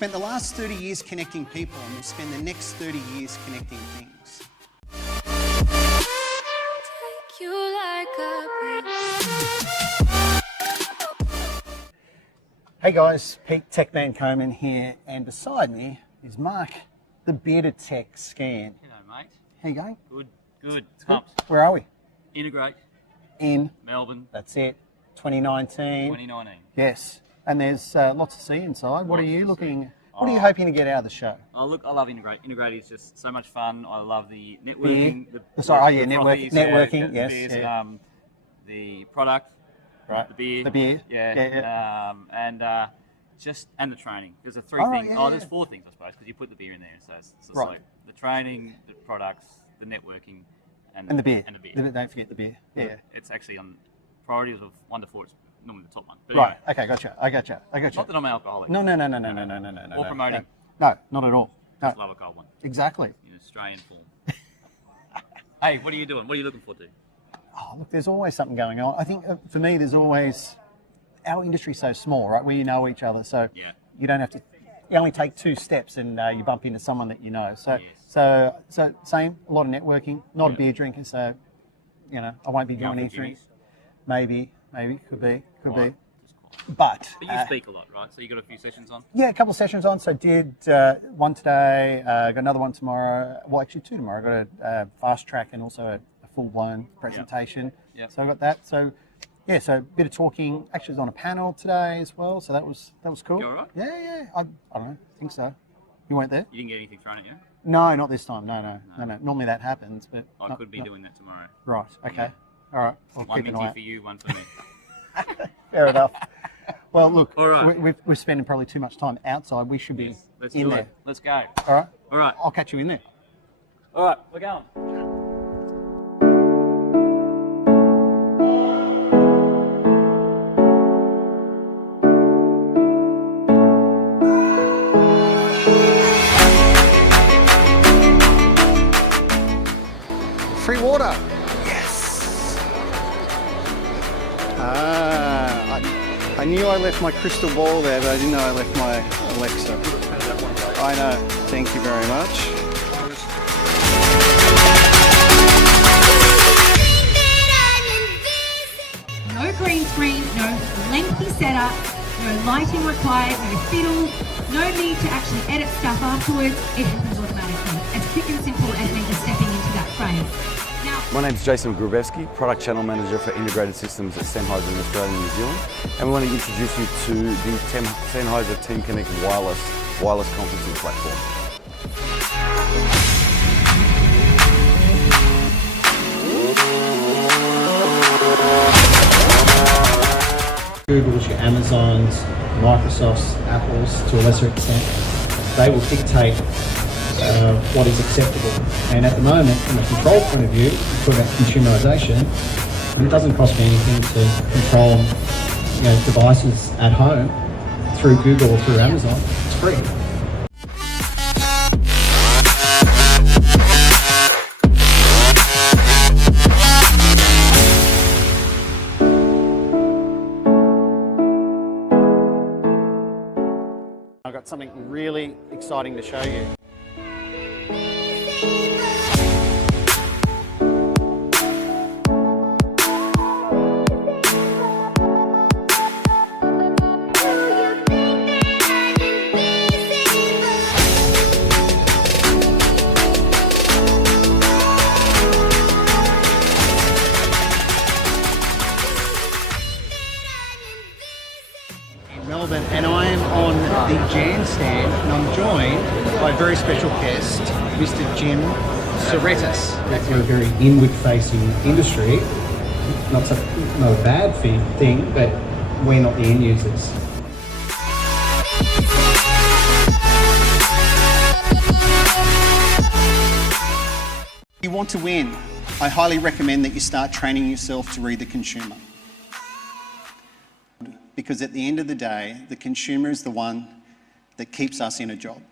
spent the last 30 years connecting people, and we'll spend the next 30 years connecting things. Take you like a Hey guys, Pete, Tech Man CoMAN here, and beside me is Mark, the bearded tech Skehan. Hello, mate. How you going? Good, good. Good. Where are we? Integrate. In Melbourne. That's it. 2019. 2019. Yes, and there's lots to see inside. What are you Lots to see. looking? What are you hoping to get out of the show? Oh, look, I love Integrate. Integrate is just so much fun. I love the networking. Networking. The Yes. beers, Yeah. The product. Right. The beer. The beer. Yeah. And the training. There's the three Oh, right, things. yeah, there's yeah. four things, I suppose, because you put the beer in there. So it's Right. like the training, the products, the networking, And the beer. And the beer. Don't forget the beer. Yeah. It's actually on priorities of 1 to 4. It's normally the top one. But Right. anyway, Okay. Gotcha. I gotcha. not that I'm alcoholic. No. Or No. promoting. No, not at all. No. Just love a cold one. Exactly. In Australian form. Hey, what are you doing? What are you looking for, dude? Oh, look, there's always something going on. I think for me, there's always, our industry's so small, right? We know each other, so Yeah. you don't have to. You only take 2 steps, and you bump into someone that you know. So, Yes. so same. A lot of networking. Not a beer drinker, so I won't be Going doing for anything. Jimmy's? Maybe, could be. Just quiet. But But you speak a lot, right? So you got a few sessions on? yeah, a couple of sessions on. So did one today, got another one tomorrow. Well, actually 2 tomorrow. I got a fast track and also a full-blown presentation. Yep. So I got that. So yeah, so a bit of talking. Actually, I was on a panel today as well. So that was cool. You all right? Yeah. I don't know. I think so. You weren't there? You didn't get anything thrown at you? No, not this time. No. Normally that happens, but I could be doing that tomorrow. Right. Okay. All right. I'll One keep an eye minty out. for you, one for me. Fair enough. Well, look, All right. we're spending probably too much time outside. We should be Let's in do there. it. Let's go. All right. All right. I'll catch you in there. All right, we're going. Free water. Yes. I knew I left my crystal ball there, but I didn't know I left my Alexa. I know. Thank you very much. No green screen, no lengthy setup, no lighting required, no fiddle, no need to actually edit stuff afterwards. It happens automatically. As quick and simple as me just stepping into that frame. Now, My name is Jason Grubevsky, Product Channel Manager for Integrated Systems at Sennheiser in Australia and New Zealand. And we want to introduce you to the Sennheiser Team Connect wireless conferencing platform. Google's, your Amazons, Microsoft's, Apple's, to a lesser extent, they will dictate what is acceptable. And at the moment, from a control point of view, we talk about consumerisation, and it doesn't cost me anything to control devices at home through Google or through Amazon. It's free. I've got something really exciting to show you. Melbourne, and I am on the Jan stand, and I'm joined by a very special guest, Mr. Jim Soretis. We're a very inward-facing industry, not a bad thing, but we're not the end users. If you want to win, I highly recommend that you start training yourself to read the consumer. Because at the end of the day, the consumer is the one that keeps us in a job.